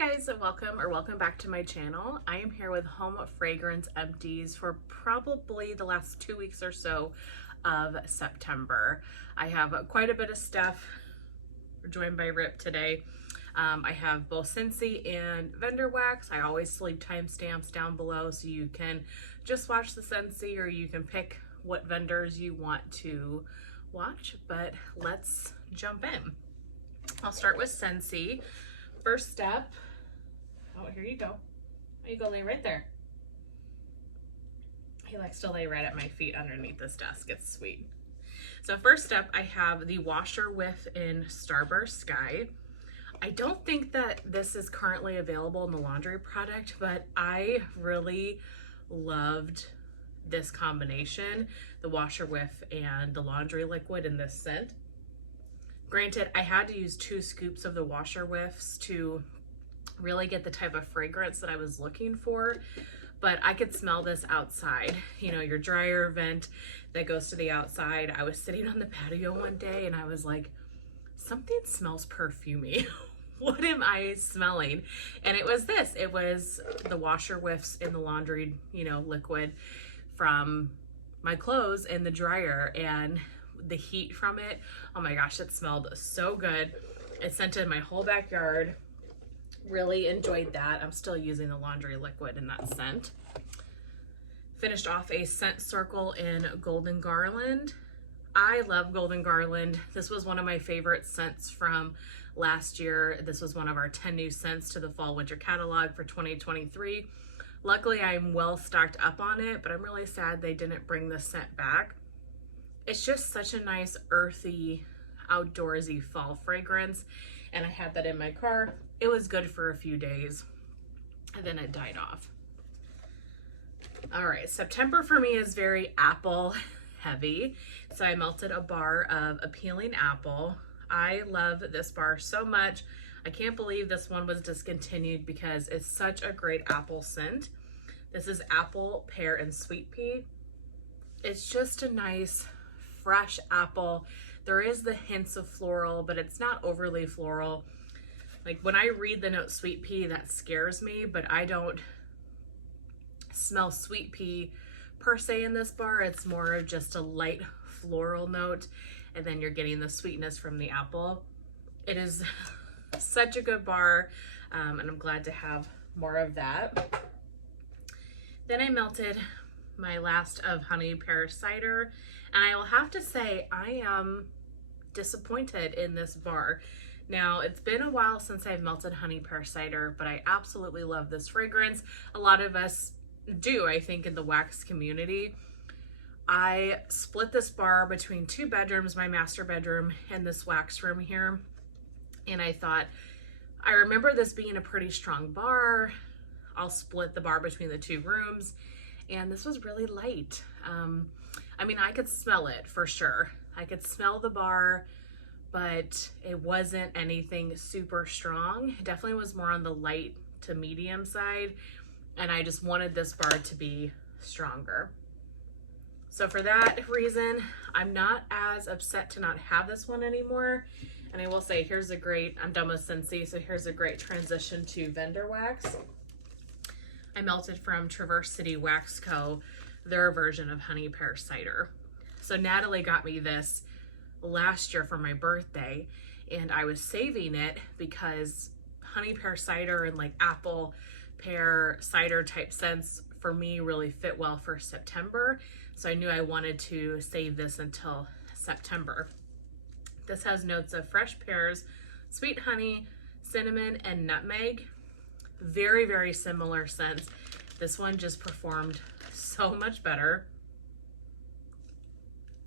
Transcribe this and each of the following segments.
guys, welcome back to my channel. I am here with Home Fragrance Empties for probably the last 2 weeks or so of September. I have quite a bit of stuff. We're joined by Rip today. I have both Scentsy and Vendor wax. I always leave timestamps down below so you can just watch the Scentsy or you can pick what vendors you want to watch, but let's jump in. I'll start with Scentsy. First step, oh, here you go. You go lay right there. He likes to lay right at my feet underneath this desk. It's sweet. So first step, I have the Washer Whiff in Starburst Sky. I don't think that this is currently available in the laundry product, but I really loved this combination, the Washer Whiff and the laundry liquid in this scent. Granted, I had to use 2 scoops of the Washer Whiffs to really get the type of fragrance that I was looking for, but I could smell this outside. You know, your dryer vent that goes to the outside. I was sitting on the patio one day and I was like, something smells perfumey. What am I smelling? And it was this. It was the Washer Whiffs in the laundry, you know, liquid from my clothes in the dryer, and the heat from it, oh my gosh, it smelled so good. It scented my whole backyard. Really enjoyed that. I'm still using the laundry liquid in that scent. Finished off a scent circle in Golden Garland. I love Golden Garland. This was one of my favorite scents from last year. This was one of our 10 new scents to the fall winter catalog for 2023. Luckily, I'm well stocked up on it, but I'm really sad they didn't bring the scent back. It's just such a nice earthy, outdoorsy fall fragrance, and I had that in my car. It was good for a few days, and then it died off. All right, September for me is very apple heavy, so I melted a bar of Appealing Apple. I love this bar so much. I can't believe this one was discontinued because it's such a great apple scent. This is apple, pear, and sweet pea. It's just a nice fresh apple. There is the hints of floral, but it's not overly floral. Like when I read the note sweet pea, that scares me, but I don't smell sweet pea per se in this bar. It's more of just a light floral note, and then you're getting the sweetness from the apple. It is such a good bar, and I'm glad to have more of that. Then I melted my last of Honey Pear Cider, and I will have to say I am disappointed in this bar. Now, it's been a while since I've melted Honey Pear Cider, but I absolutely love this fragrance. A lot of us do, I think, in the wax community. I split this bar between 2 bedrooms, my master bedroom and this wax room here, and I thought, I remember this being a pretty strong bar. I'll split the bar between the 2 rooms, and this was really light. I mean, I could smell it for sure. I could smell the bar, but it wasn't anything super strong. It definitely was more on the light to medium side, and I just wanted this bar to be stronger. So for that reason, I'm not as upset to not have this one anymore. And I will say, here's a great, I'm done with Scentsy, so here's a great transition to Vendor wax. I melted from Traverse City Wax Co. their version of Honey Pear Cider. So Natalie got me this last year for my birthday, and I was saving it because Honey Pear Cider and like apple pear cider type scents for me really fit well for September. So I knew I wanted to save this until September. This has notes of fresh pears, sweet honey, cinnamon, and nutmeg. Very, very similar scents. This one just performed so much better.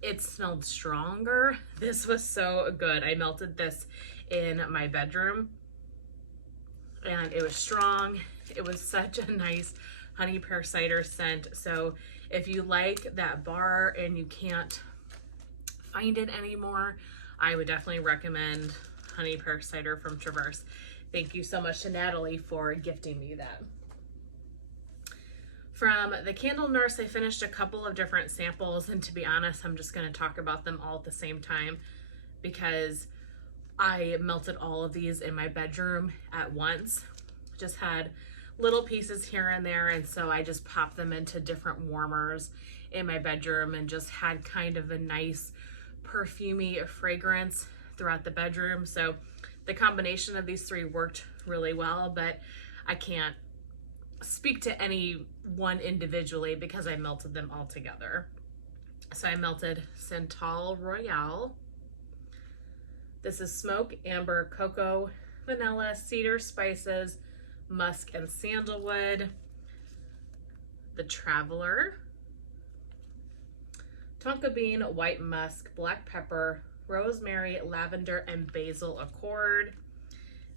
It smelled stronger. This was so good. I melted this in my bedroom, and it was strong. It was such a nice Honey Pear Cider scent. So if you like that bar and you can't find it anymore, I would definitely recommend Honey Pear Cider from Traverse. Thank you so much to Natalie for gifting me that. From the Candle Nurse, I finished a couple of different samples, and to be honest, I'm just going to talk about them all at the same time because I melted all of these in my bedroom at once. just had little pieces here and there, and so I just popped them into different warmers in my bedroom and just had kind of a nice perfumey fragrance throughout the bedroom. So the combination of these three worked really well, but I can't speak to any one individually because I melted them all together. So I melted Santal Royale. This is smoke, amber, cocoa, vanilla, cedar, spices, musk, and sandalwood. The Traveler, tonka bean, white musk, black pepper, rosemary, lavender, and basil accord.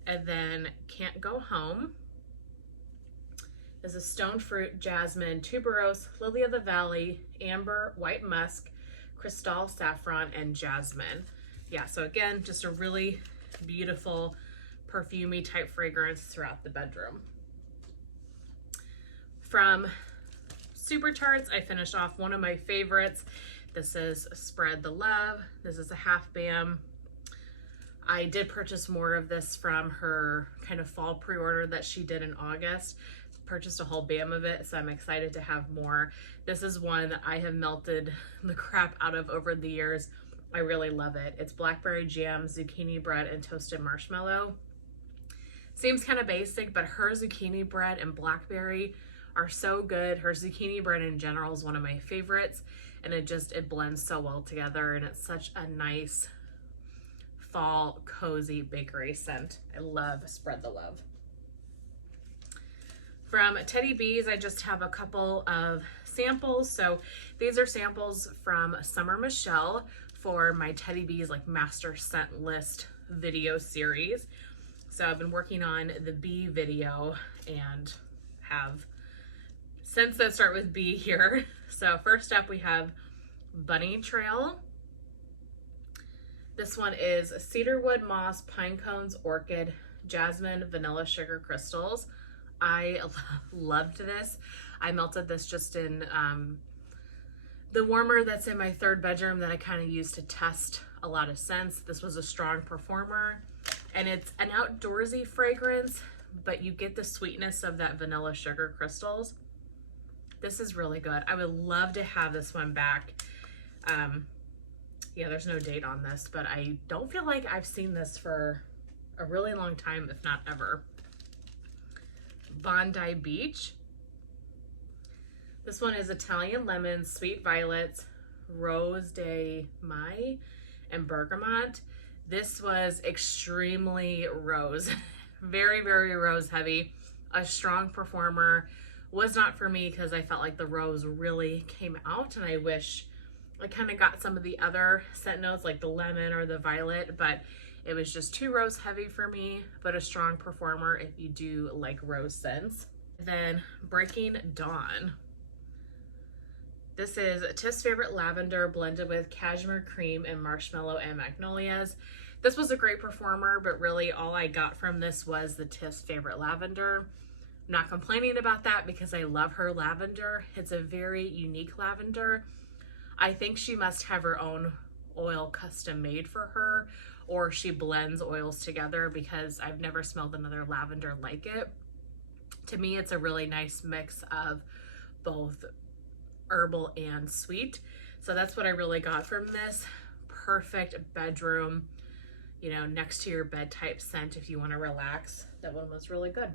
And then Can't Go Home. This is stone fruit, jasmine, tuberose, lily of the valley, amber, white musk, crystal, saffron, and jasmine. Yeah, so again, just a really beautiful perfumey type fragrance throughout the bedroom. From Super Tarts, I finished off one of my favorites. This is Spread the Love. This is a half bam. I did purchase more of this from her kind of fall pre-order that she did in August. Purchased a whole bam of it, so I'm excited to have more. This is one that I have melted the crap out of over the years. I really love it. It's blackberry jam, zucchini bread, and toasted marshmallow. Seems kind of basic, but her zucchini bread and blackberry are so good. Her zucchini bread in general is one of my favorites, and it blends so well together, and it's such a nice fall cozy bakery scent. I love Spread the Love. From Teddy Bees, I just have a couple of samples. So these are samples from Summer Michelle for my Teddy Bees like master scent list video series. So I've been working on the bee video and have scents that start with B here. So first up we have Bunny Trail. This one is cedarwood, moss, pine cones, orchid, jasmine, vanilla, sugar crystals. I loved this. I melted this just in the warmer that's in my third bedroom that I kind of used to test a lot of scents. This was a strong performer, and it's an outdoorsy fragrance, but you get the sweetness of that vanilla sugar crystals. This is really good. I would love to have this one back. Yeah, there's no date on this, but I don't feel like I've seen this for a really long time, if not ever. Bondi Beach. This one is Italian lemons, sweet violets, rose de mai, and bergamot. This was extremely rose, very, very rose heavy, a strong performer. Was not for me because I felt like the rose really came out, and I wish I kind of got some of the other scent notes like the lemon or the violet, but it was just too rose heavy for me, but a strong performer if you do like rose scents. Then Breaking Dawn. This is Tiff's Favorite Lavender blended with cashmere cream and marshmallow and magnolias. This was a great performer, but really all I got from this was the Tiff's Favorite Lavender. I'm not complaining about that because I love her lavender. It's a very unique lavender. I think she must have her own oil custom made for her, or she blends oils together because I've never smelled another lavender like it. To me, it's a really nice mix of both herbal and sweet. So that's what I really got from this. Perfect bedroom, you know, next to your bed type scent if you want to relax. That one was really good.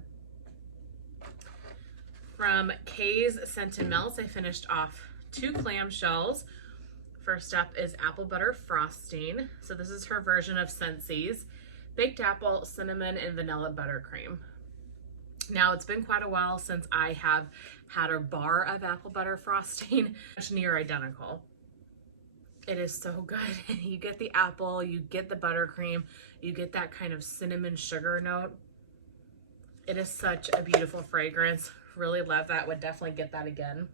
From Kae Scented Melts, I finished off 2 clamshells. First up is Apple Butter Frosting. So this is her version of Scentsy's baked apple, cinnamon, and vanilla buttercream. Now it's been quite a while since I have had a bar of apple butter frosting. It's near identical. It is so good. You get the apple, you get the buttercream, you get that kind of cinnamon sugar note. It is such a beautiful fragrance. Really love that. Would definitely get that again.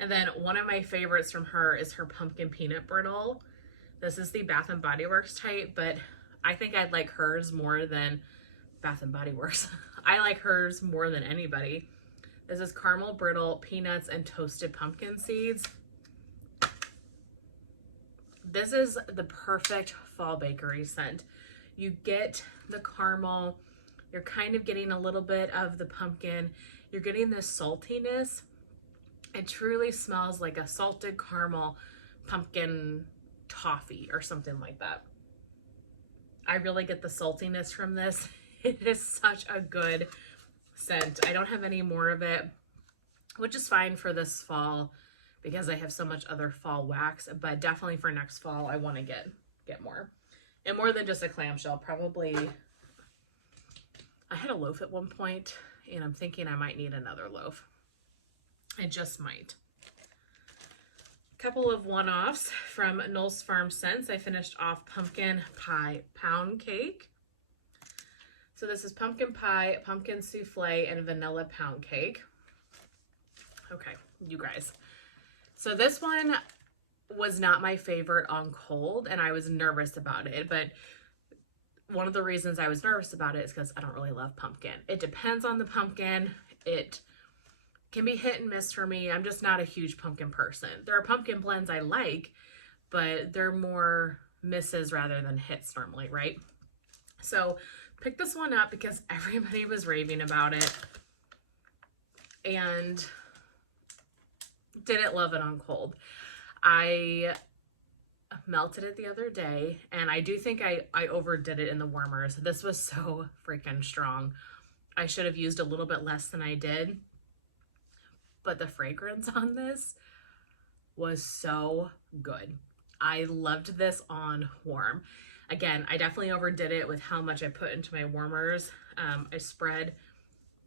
And then one of my favorites from her is her pumpkin peanut brittle. This is the Bath and Body Works type, but I think I'd like hers more than Bath and Body Works. I like hers more than anybody. This is caramel brittle, peanuts, and toasted pumpkin seeds. This is the perfect fall bakery scent. You get the caramel, You're kind of getting a little bit of the pumpkin. You're getting this saltiness. It truly smells like a salted caramel pumpkin toffee or something like that. I really get the saltiness from this. It is such a good scent. I don't have any more of it, which is fine for this fall because I have so much other fall wax, but definitely for next fall, I want to get more. And more than just a clamshell, probably. I had a loaf at one point, and I'm thinking I might need another loaf. I just might. A couple of one-offs from Knowles Farm Scents. I finished off pumpkin pie pound cake. So this is pumpkin pie, pumpkin souffle, and vanilla pound cake. Okay, you guys. So this one was not my favorite on cold, and I was nervous about it, but one of the reasons I was nervous about it is because I don't really love pumpkin. It depends on the pumpkin. It can be hit and miss for me. I'm just not a huge pumpkin person. There are pumpkin blends I like, but they're more misses rather than hits normally, right? So picked this one up because everybody was raving about it and didn't love it on cold. I melted it the other day, and I do think I overdid it in the warmers. This was so freaking strong. I should have used a little bit less than I did, but the fragrance on this was so good. I loved this on warm. Again, I definitely overdid it with how much I put into my warmers. I spread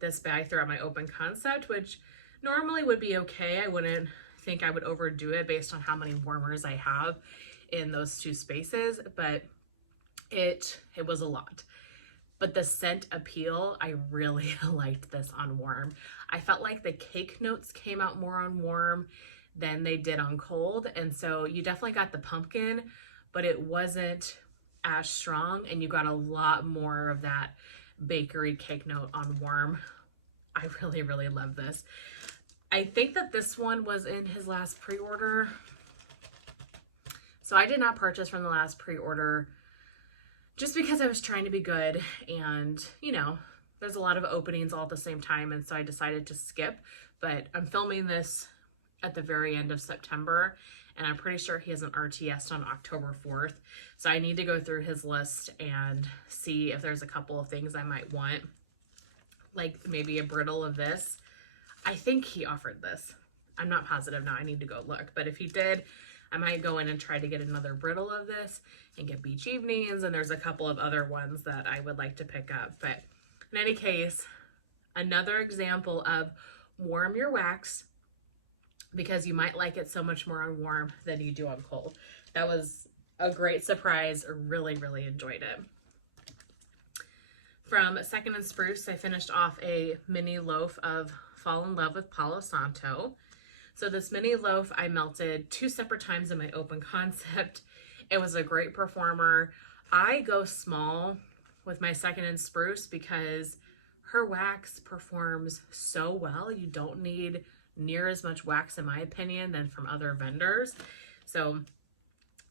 this bag throughout my open concept, which normally would be okay. I wouldn't think I would overdo it based on how many warmers I have in those two spaces, but it was a lot. But the scent appeal, I really liked this on warm. I felt like the cake notes came out more on warm than they did on cold, and so you definitely got the pumpkin, but it wasn't as strong, and you got a lot more of that bakery cake note on warm. I really, really love this. I think that this one was in his last pre-order. So I did not purchase from the last pre-order just because I was trying to be good, and you know, there's a lot of openings all at the same time, and so I decided to skip. But I'm filming this at the very end of September, and I'm pretty sure he has an RTS on October 4th. So I need to go through his list and see if there's a couple of things I might want, like maybe a brittle of this. I think he offered this. I'm not positive now. I need to go look. But if he did, I might go in and try to get another brittle of this and get Beach Evenings. And there's a couple of other ones that I would like to pick up. But in any case, another example of warm your wax because you might like it so much more on warm than you do on cold. That was a great surprise. Really, really enjoyed it. From Second and Spruce, I finished off a mini loaf of Fall in Love with Palo Santo. So this mini loaf I melted 2 separate times in my open concept. It was a great performer. I go small with my Second and Spruce because her wax performs so well. You don't need near as much wax, in my opinion, than from other vendors. So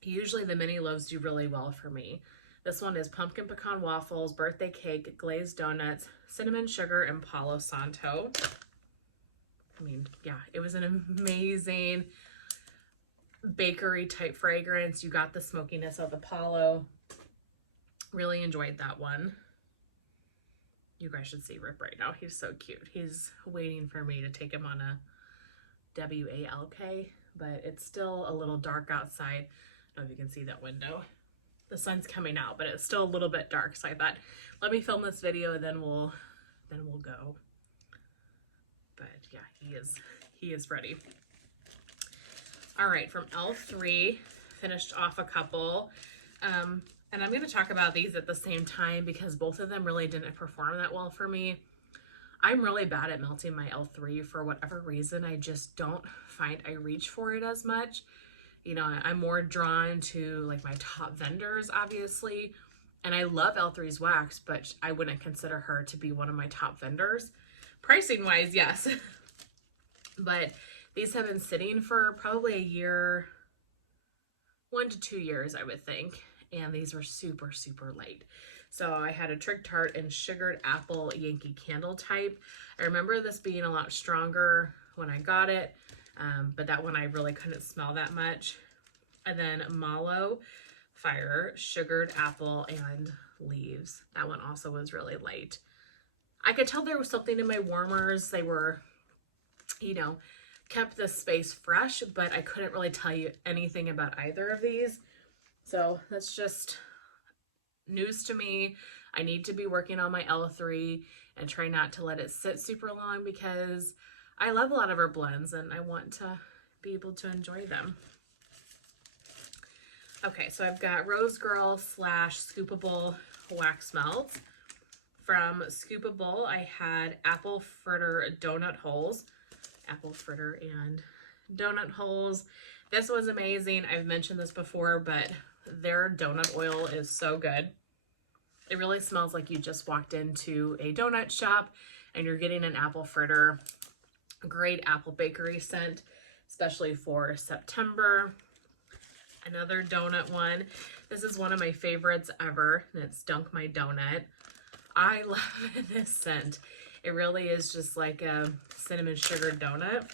usually the mini loaves do really well for me. This one is pumpkin pecan waffles, birthday cake, glazed donuts, cinnamon sugar, and Palo Santo. I mean, yeah, it was an amazing bakery type fragrance. You got the smokiness of the Palo. Really enjoyed that one. You guys should see Rip right now. He's so cute. He's waiting for me to take him on a WALK, but it's still a little dark outside. I don't know if you can see that window. The sun's coming out, but it's still a little bit dark. So I thought, let me film this video and then we'll go. But yeah, he is ready. All right, from L3, finished off a couple. And I'm going to talk about these at the same time because both of them really didn't perform that well for me. I'm really bad at melting my L3 for whatever reason. I just don't find I reach for it as much. You know, I'm more drawn to like my top vendors, obviously. And I love L3's wax, but I wouldn't consider her to be one of my top vendors. Pricing wise, yes. But these have been sitting for probably a year, 1 to 2 years, I would think. And these were super, super light. So I had a Trick Tart in Sugared Apple Yankee Candle type. I remember this being a lot stronger when I got it, but that one I really couldn't smell that much. And then Mallow Fire Sugared Apple and Leaves. That one also was really light. I could tell there was something in my warmers. They were, you know, kept the space fresh, but I couldn't really tell you anything about either of these. So that's just news to me. I need to be working on my L3 and try not to let it sit super long because I love a lot of her blends and I want to be able to enjoy them. Okay, so I've got Rose Girl / Scoopable Wax Melts. From Scoopable, I had Apple Fritter Donut Holes. Apple Fritter and Donut Holes. This was amazing. I've mentioned this before, but their donut oil is so good. It really smells like you just walked into a donut shop and you're getting an apple fritter. Great apple bakery scent, especially for September. Another donut one. This is one of my favorites ever, and it's Dunk My Donut. I love this scent. It really is just like a cinnamon sugar donut.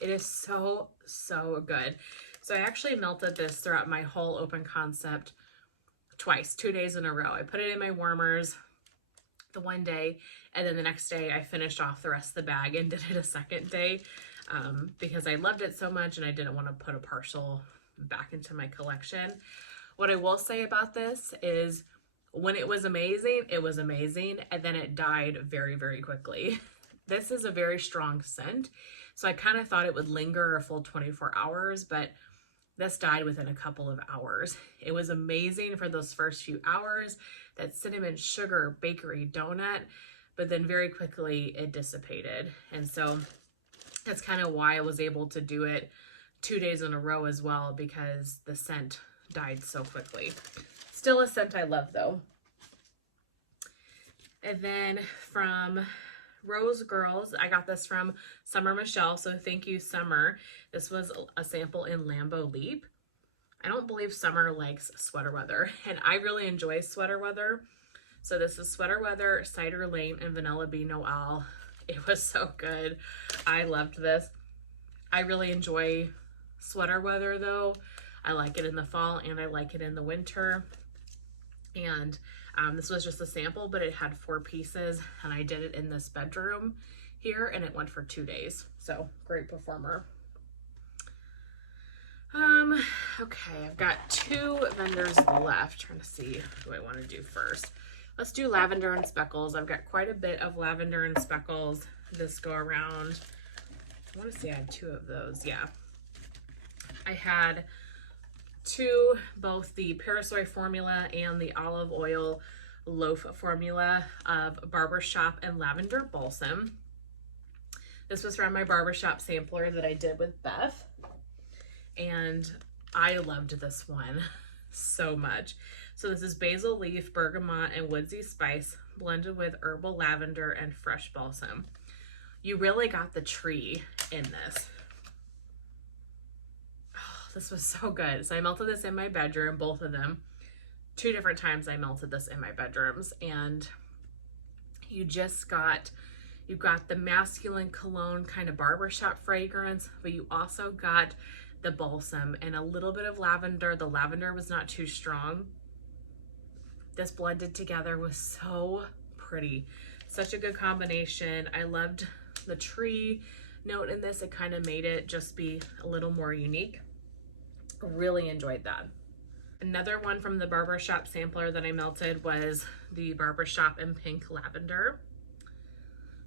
It is so, so good. So I actually melted this throughout my whole open concept twice, 2 days in a row. I put it in my warmers the one day, and then the next day I finished off the rest of the bag and did it a second day because I loved it so much and I didn't want to put a partial back into my collection. What I will say about this is when it was amazing, and then it died very, very quickly. This is a very strong scent, so I kind of thought it would linger a full 24 hours, but this died within a couple of hours. It was amazing for those first few hours, that cinnamon sugar bakery donut, but then very quickly it dissipated. And so that's kind of why I was able to do it 2 days in a row as well, because the scent died so quickly. Still a scent I love though. And then from Rose Girls, I got this from Summer Michelle, so thank you, Summer. This was a sample in Lambeau Leap. I don't believe Summer likes sweater weather, and I really enjoy sweater weather. So this is Sweater Weather, Cider Lane, and Vanilla Bean Noel. It was so good. I loved this. I really enjoy sweater weather though. I like it in the fall and I like it in the winter. And this was just a sample, but it had 4 pieces, and I did it in this bedroom here, and it went for 2 days. So great performer. Okay, I've got 2 vendors left. Trying to see who I want to do first. Let's do Lavender and Speckles. I've got quite a bit of Lavender and Speckles this go around. I want to say I had 2 of those. Yeah, I had 2, both the Parasoy formula and the olive oil loaf formula of Barbershop and Lavender Balsam. This was from my Barbershop sampler that I did with Beth, and I loved this one so much. So this is basil leaf, bergamot, and woodsy spice blended with herbal lavender and fresh balsam. You really got the tree in this. This was so good. So I melted this in my bedroom, both of them. 2 different times I melted this in my bedrooms, and you got the masculine cologne kind of barbershop fragrance, but you also got the balsam and a little bit of lavender. The lavender was not too strong. This blended together was so pretty. Such a good combination. I loved the tree note in this. It kind of made it just be a little more unique. Really enjoyed that. Another one from the Barbershop sampler that I melted was the Barbershop in Pink Lavender.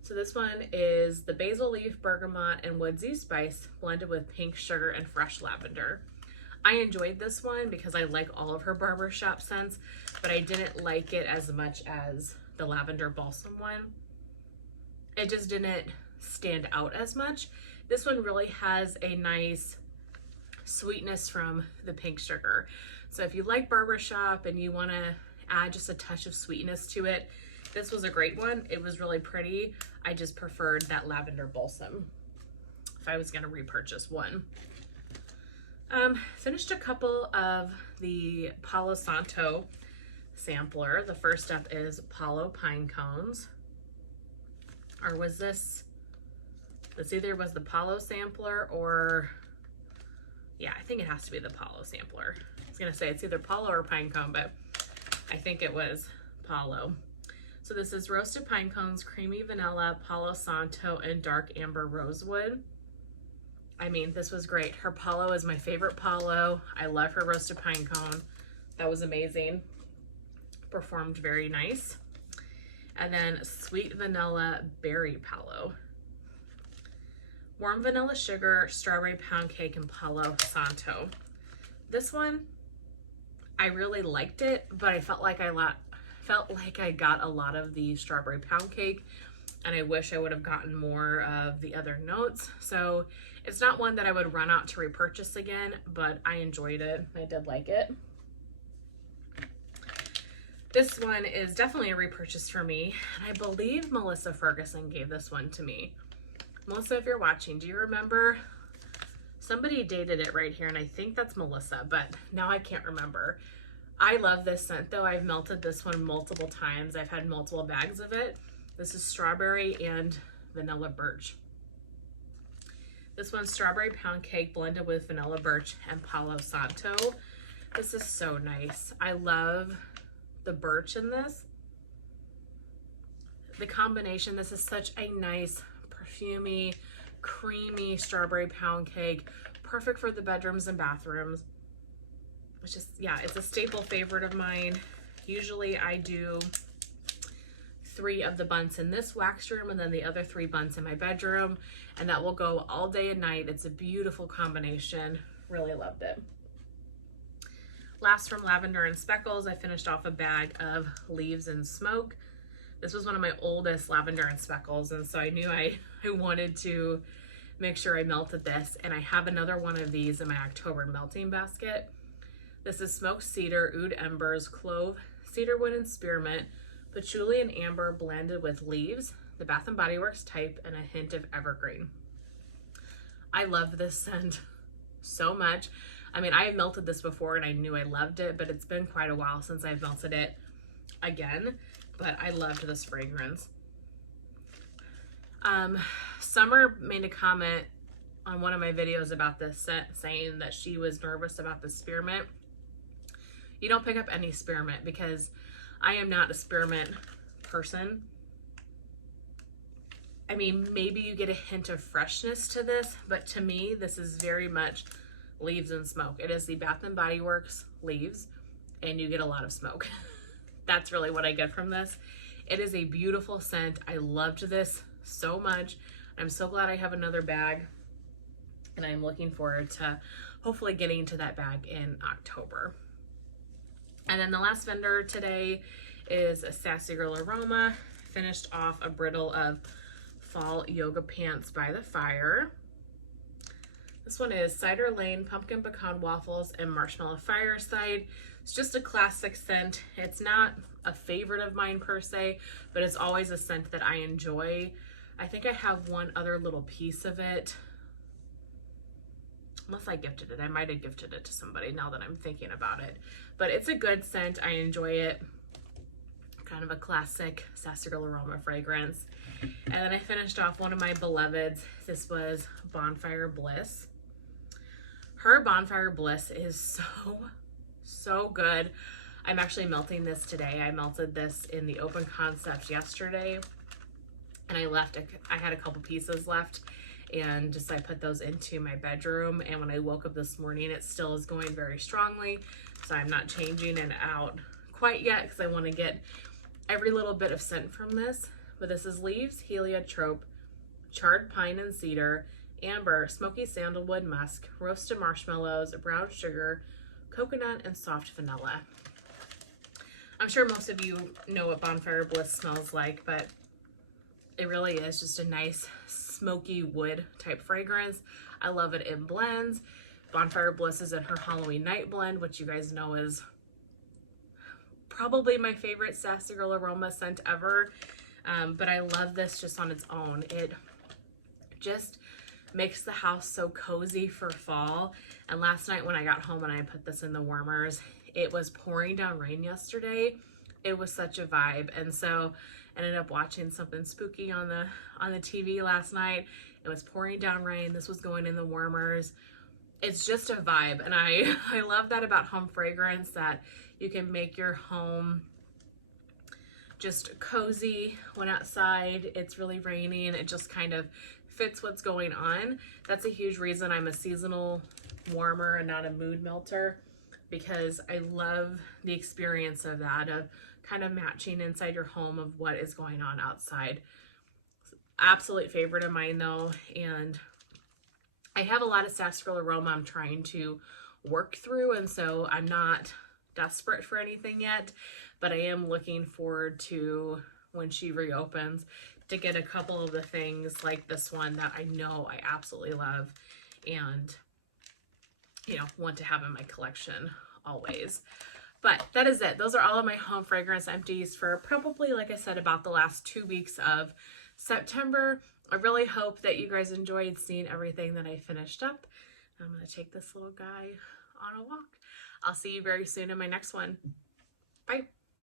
So this one is the basil leaf, bergamot, and woodsy spice blended with pink sugar and fresh lavender. I enjoyed this one because I like all of her Barbershop scents, but I didn't like it as much as the Lavender Balsam one. It just didn't stand out as much. This one really has a nice sweetness from the pink sugar. So if you like Barbershop and you want to add just a touch of sweetness to it, this was a great one. It was really pretty. I just preferred that Lavender Balsam if I was going to repurchase one. Finished a couple of the Palo Santo sampler. The first up is Palo Pine Cones. Or was this either was the Palo sampler or, yeah, I think it has to be the Palo sampler. I was gonna say it's either Palo or Pine Cone, but I think it was Palo. So this is roasted pine cones, creamy vanilla, Palo Santo, and dark amber rosewood. I mean, this was great. Her Palo is my favorite Palo. I love her roasted pine cone. That was amazing. Performed very nice. And then sweet vanilla berry Palo. Warm vanilla sugar, strawberry pound cake, and Palo Santo. This one, I really liked it, but I felt like I got a lot of the strawberry pound cake, and I wish I would have gotten more of the other notes. So it's not one that I would run out to repurchase again, but I enjoyed it. I did like it. This one is definitely a repurchase for me, and I believe Melissa Ferguson gave this one to me. Melissa, if you're watching, do you remember? Somebody dated it right here, and I think that's Melissa, but now I can't remember. I love this scent though. I've melted this one multiple times. I've had multiple bags of it. This is strawberry and vanilla birch. This one's strawberry pound cake blended with vanilla birch and Palo Santo. This is so nice. I love the birch in this. The combination, this is such a nice, perfumey, creamy strawberry pound cake. Perfect for the bedrooms and bathrooms. It's just, yeah, it's a staple favorite of mine. Usually I do 3 of the bunts in this wax room and then the other 3 bunts in my bedroom, and that will go all day and night. It's a beautiful combination. Really loved it. Last, from Lavender and Speckles, I finished off a bag of Leaves and Smoke. This was one of my oldest Lavender and Speckles, and so I knew I wanted to make sure I melted this, and I have another one of these in my October melting basket. This is smoked cedar, oud embers, clove, cedarwood and spearmint, patchouli and amber blended with leaves, the Bath & Body Works type, and a hint of evergreen. I love this scent so much. I mean, I have melted this before and I knew I loved it, but it's been quite a while since I've melted it again, but I loved this fragrance. Summer made a comment on one of my videos about this scent, saying that she was nervous about the spearmint. You don't pick up any spearmint because I am not a spearmint person. I mean, maybe you get a hint of freshness to this, but to me, this is very much Leaves and Smoke. It is the Bath & Body Works leaves, and you get a lot of smoke. That's really what I get from this. It is a beautiful scent. I loved this so much. I'm so glad I have another bag, and I'm looking forward to hopefully getting to that bag in October. And then the last vendor today is a Sassy Girl Aroma. Finished off a brittle of Fall Yoga Pants by the Fire. This one is Cider Lane, Pumpkin Pecan Waffles, and Marshmallow Fireside. It's just a classic scent. It's not a favorite of mine per se, but it's always a scent that I enjoy. I think I have one other little piece of it. Unless I gifted it. I might have gifted it to somebody now that I'm thinking about it. But it's a good scent. I enjoy it. Kind of a classic Sassy Girl Aroma fragrance. And then I finished off one of my beloveds. This was Bonfire Bliss. Her Bonfire Bliss is so good. I'm actually melting this today. I melted this in the open concept yesterday, and I had a couple pieces left, and just I put those into my bedroom, and when I woke up this morning, it still is going very strongly, so I'm not changing it out quite yet because I want to get every little bit of scent from this. But this is Leaves, Heliotrope, Charred Pine and Cedar, Amber, Smoky Sandalwood Musk, Roasted Marshmallows, Brown Sugar, Coconut, and Soft Vanilla. I'm sure most of you know what Bonfire Bliss smells like, but it really is just a nice smoky wood type fragrance. I love it in blends. Bonfire Bliss is in her Halloween Night blend, which you guys know is probably my favorite Sassy Girl Aroma scent ever. But I love this just on its own. It just makes the house so cozy for fall. And last night when I got home and I put this in the warmers, it was pouring down rain yesterday. It was such a vibe. And so I ended up watching something spooky on the TV last night. It was pouring down rain. This was going in the warmers. It's just a vibe. And I love that about home fragrance, that you can make your home just cozy when outside it's really rainy, and it just kind of fits what's going on. That's a huge reason I'm a seasonal warmer and not a mood melter, because I love the experience of that, of kind of matching inside your home of what is going on outside. Absolute favorite of mine though, and I have a lot of Sarsaparilla Aroma I'm trying to work through, and so I'm not desperate for anything yet, but I am looking forward to when she reopens to get a couple of the things like this one that I know I absolutely love and, you know, want to have in my collection always. But that is it. Those are all of my home fragrance empties for probably, like I said, about the last 2 weeks of September. I really hope that you guys enjoyed seeing everything that I finished up. I'm going to take this little guy on a walk. I'll see you very soon in my next one. Bye.